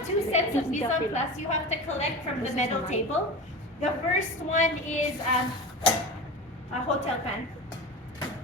have two sets of mise en place you have to collect from the metal table. The first one is a hotel pan.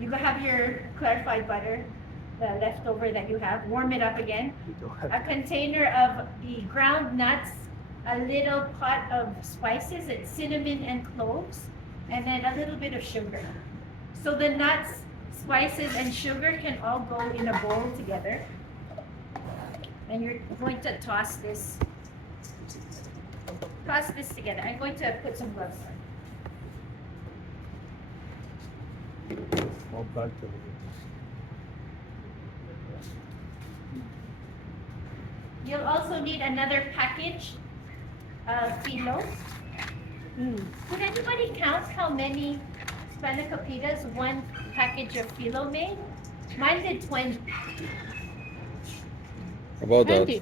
You have your clarified butter, the leftover that you have, warm it up again. A container of the ground nuts, a little pot of spices, it's cinnamon and cloves, and then a little bit of sugar. So the nuts, spices, and sugar can all go in a bowl together. And you're going to toss this together. I'm going to put some gloves on. All back to You'll also need another package of phyllo. Could anybody count how many spanakopita's one package of phyllo made? Mine did 20. About that.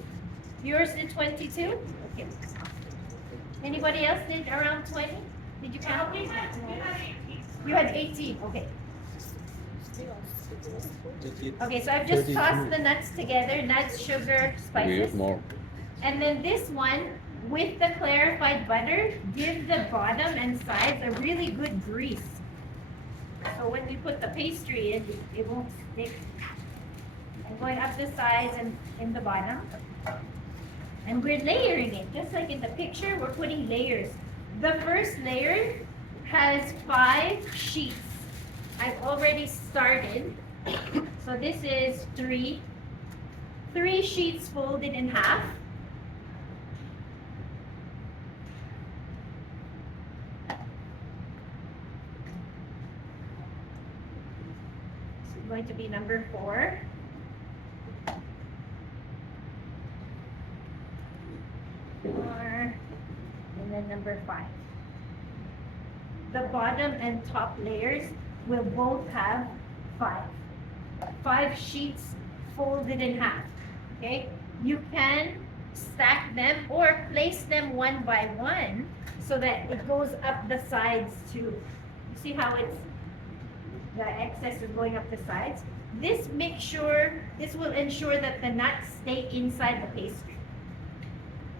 Yours did 22? Okay. Anybody else did around 20? Did you count? You had 18. Okay. Okay, so I've just tossed the nuts together, nuts, sugar, We use spices. more. And then this one, with the clarified butter, give the bottom and sides a really good grease. So when we put the pastry in, it won't stick. I'm going up the sides and in the bottom. And we're layering it, just like in the picture, we're putting layers. The first layer has 5 sheets. I've already started. So this is 3 sheets folded in half. This is going to be number 4. And then number 5. The bottom and top layers will both have 5 sheets folded in half. Okay, you can stack them or place them one by one so that it goes up the sides too. You see how it's the excess is going up the sides? This will ensure that the nuts stay inside the pastry.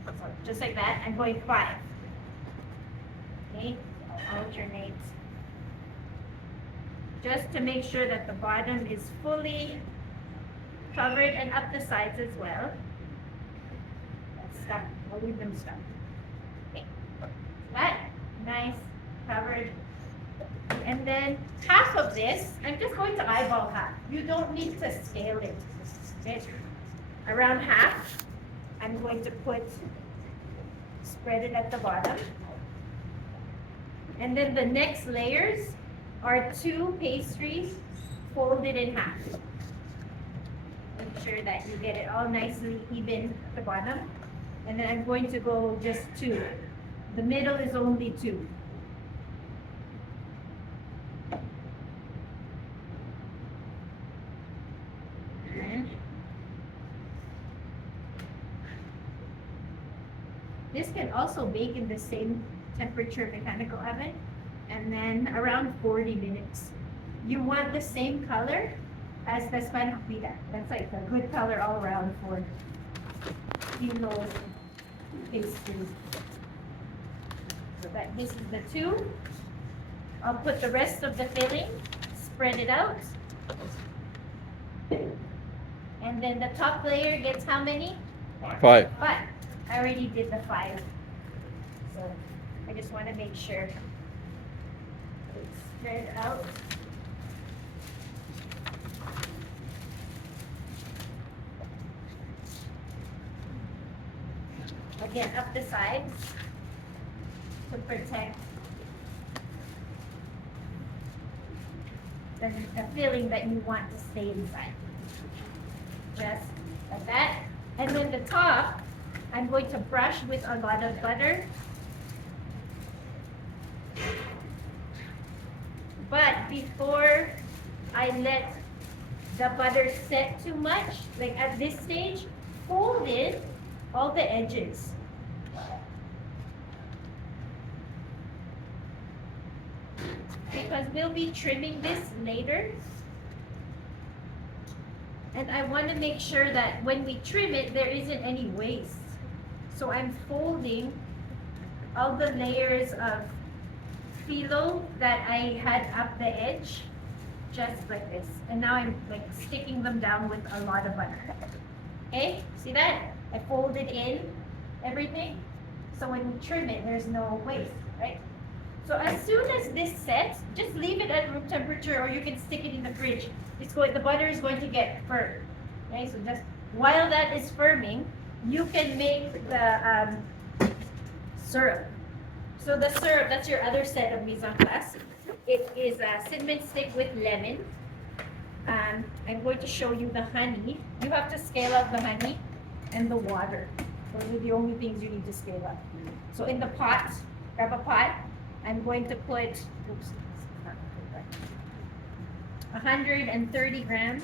So just like that, I'm going 5. Okay, alternate. Just to make sure that the bottom is fully covered and up the sides as well. That's stuck. I'll leave them stuck. Okay. That nice covered. And then half of this, I'm just going to eyeball half. You don't need to scale it. Okay. Around half, I'm going to spread it at the bottom. And then the next layers are 2 pastries folded in half. Make sure that you get it all nicely even at the bottom. And then I'm going to go just 2. The middle is only 2. And this can also bake in the same temperature mechanical oven, and then around 40 minutes. You want the same color as the spanakopita. That's like a good color all around for phyllo pastry. So this is the 2. I'll put the rest of the filling, spread it out. And then the top layer gets how many? 5. 5. I already did the 5. So I just want to make sure it's spread out. Again, up the sides to protect the filling that you want to stay inside. Just like that. And then the top, I'm going to brush with a lot of butter. But before I let the butter set too much, like at this stage, fold in all the edges. Because we'll be trimming this later. And I want to make sure that when we trim it, there isn't any waste. So I'm folding all the layers of phyllo that I had up the edge, just like this. And now I'm like sticking them down with a lot of butter. Okay, see that? I folded in everything. So when you trim it, there's no waste, right? So as soon as this sets, just leave it at room temperature, or you can stick it in the fridge. The butter is going to get firm. Okay, so just while that is firming, you can make the syrup. So the syrup, that's your other set of mise en place. It is a cinnamon stick with lemon. I'm going to show you the honey. You have to scale up the honey and the water. Those are the only things you need to scale up. So in the pot, grab a pot. I'm going to put, 130 grams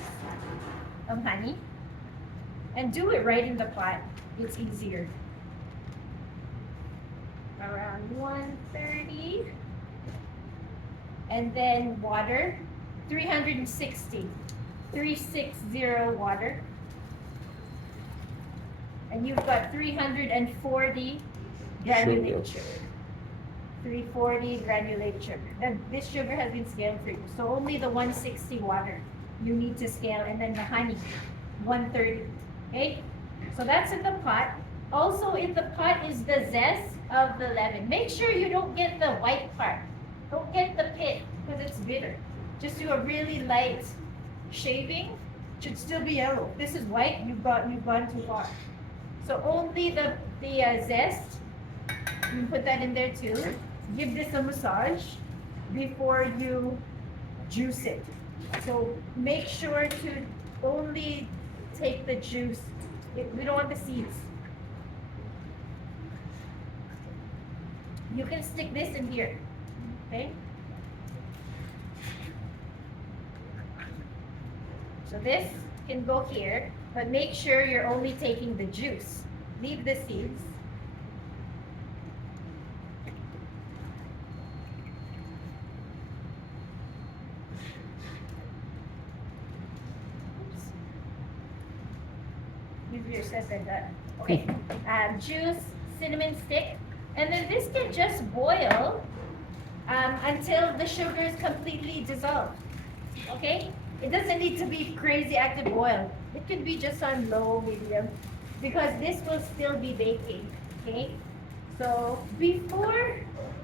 of honey. And do it right in the pot. It's easier. Around 130. And then water, 360 water. And you've got 340 granulated sugar. 340 granulated sugar. Then this sugar has been scaled for you. So only the 160 water you need to scale, and then the honey, 130. Okay? So that's in the pot. Also in the pot is the zest of the lemon. Make sure you don't get the white part. Don't get the pit because it's bitter. Just do a really light shaving. Should still be yellow. This is white. You've gone too far. So only the zest. You put that in there too. Give this a massage before you juice it. So make sure to only take the juice. We don't want the seeds. You can stick this in here. Okay? So this can go here, but make sure you're only taking the juice. Leave the seeds. Okay, juice, cinnamon stick, and then this can just boil until the sugar is completely dissolved. Okay, it doesn't need to be crazy active boil. It can be just on low, medium, because this will still be baking. Okay, so before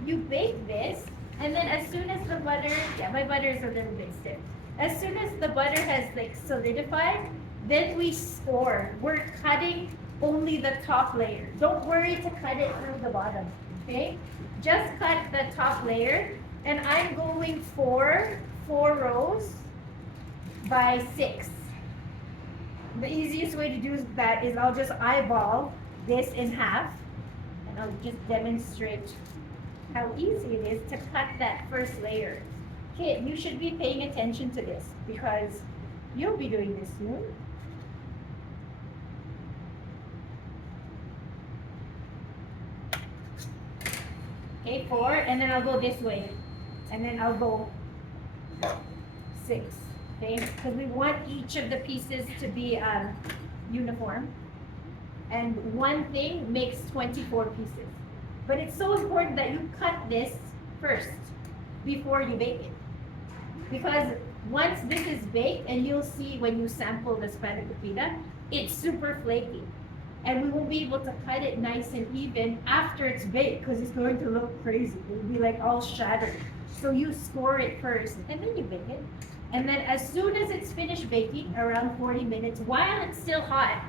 you bake this, and then as soon as the butter, my butter is a little bit stiff. As soon as the butter has like solidified, then we score. We're cutting only the top layer. Don't worry to cut it through the bottom, okay? Just cut the top layer, and I'm going for 4 rows by 6. The easiest way to do that is I'll just eyeball this in half, and I'll just demonstrate how easy it is to cut that first layer. Okay, you should be paying attention to this because you'll be doing this soon. Okay, 4, and then I'll go this way. And then I'll go 6, okay? Because we want each of the pieces to be uniform. And one thing makes 24 pieces. But it's so important that you cut this first before you bake it. Because once this is baked, and you'll see when you sample the spanakopita, it's super flaky. And we won't be able to cut it nice and even after it's baked because it's going to look crazy. It will be like all shattered. So you score it first and then you bake it. And then as soon as it's finished baking, around 40 minutes, while it's still hot,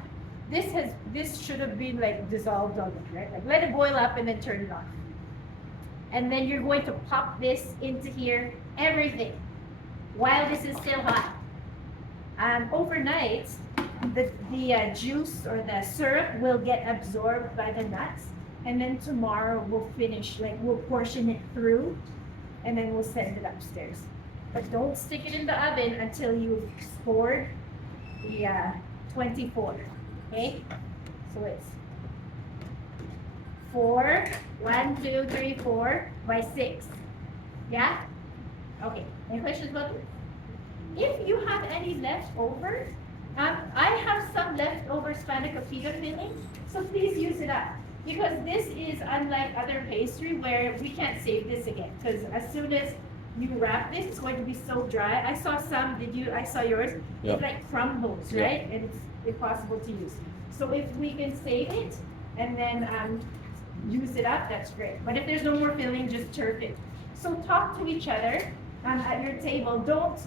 this should have been like dissolved already, right? Like let it boil up and then turn it off. And then you're going to pop this into here, everything, while this is still hot. Overnight, the juice or the syrup will get absorbed by the nuts, and then tomorrow we'll finish, like we'll portion it through, and then we'll send it upstairs. But don't stick it in the oven until you've scored the 24, okay? So it's 4, 1, 2, 3, 4 by 6, yeah? Okay, any questions about this? If you have any left over, I have some leftover spanakopita filling, so please use it up. because this is unlike other pastry where we can't save this again. Because as soon as you wrap this, it's going to be so dry. I saw some, I saw yours. Yeah. It like crumbles, Yeah. right? And it's impossible to use. So if we can save it and then use it up, that's great. But if there's no more filling, just turf it. So talk to each other at your table. Don't